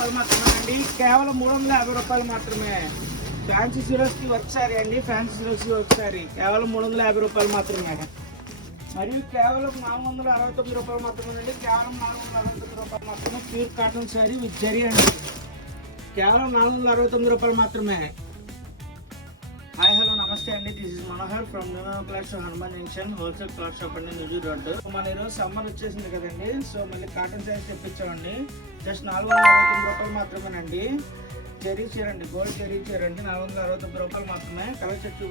రూపాయలు మాత్రమే అండి, కేవలం 350 రూపాయలు మాత్రమే. ఫ్యాన్సీ సిరోస్కి ఒకసారి అండి, ఫ్యాన్సీ సిరోస్కి ఒకసారి కేవలం 350 రూపాయలు మాత్రమే. మరియు కేవలం 469 రూపాయలు మాత్రమే అండి, కేవలం 469 రూపాయలు మాత్రమే. Pure cotton sari with zari అండి, కేవలం 469 రూపాయలు మాత్రమే. హాయ్ హలో నమస్తే అండి, this is Manohar from new class Hanuman junction wholesale cloth shop అండి, నూజూరు రోడ్. మన ఈరోజు సమ్మర్ వచ్చేసింది కదండి, సో మళ్ళీ కాటన్ శారీస్ తెప్పించామండి. జస్ట్ 469 రూపాయలు మాత్రమేనండి. జరీ చీర అండి, గోల్డ్ జరీ చీర అండి, 469 రూపాయలు మాత్రమే. కలర్ చెట్టు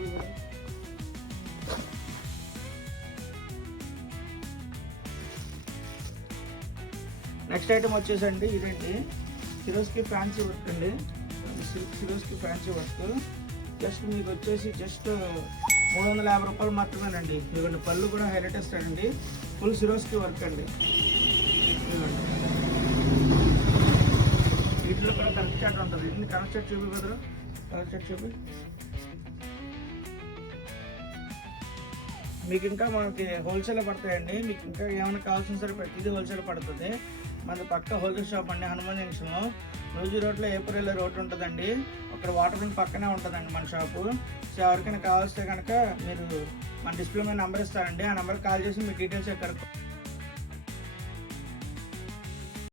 నెక్స్ట్ ఐటమ్ వచ్చేసండి ఇదండి, సిరోస్కి ఫ్యాన్సీ వర్క్ అండి, సిరోస్కి ఫ్యాన్సీ వర్క్. జస్ట్ మీకు వచ్చేసి జస్ట్ 350 రూపాయలు మాత్రమేనండి. ఇదిగోండి పళ్ళు కూడా హైలైట్ ఇస్తాడండి, ఫుల్ సిరోస్కి వర్క్ అండి. ఇదిగోండి వీటిలో కూడా కరెక్ట్ చాట్ ఉంటుంది. వీటిని కరెక్ట్ చాట్ చూపి బదులు కరెక్ట్ చాట్ చూపి. మీకు ఇంకా మనకి హోల్సేల్ పడతాయండి, మీకు ఇంకా ఏమైనా కావాల్సిన సరే ప్రతిదీ హోల్సేల్ పడుతుంది. మన పక్క హోల్సేల్ షాప్ అండి, హనుమాన్ జంక్షన్లో నూజూరు రోడ్లో ఏప్రిల్ రోడ్ ఉంటుందండి, అక్కడ వాటర్ ఫ్రంట్ పక్కనే ఉంటుందండి మన షాపు. సో ఎవరికైనా కావాల్స్తే కనుక మీరు మన డిస్ప్లే మీద నెంబర్ ఇస్తారండి, ఆ నెంబర్కి కాల్ చేసి మీ డీటెయిల్స్ కనుక్కో.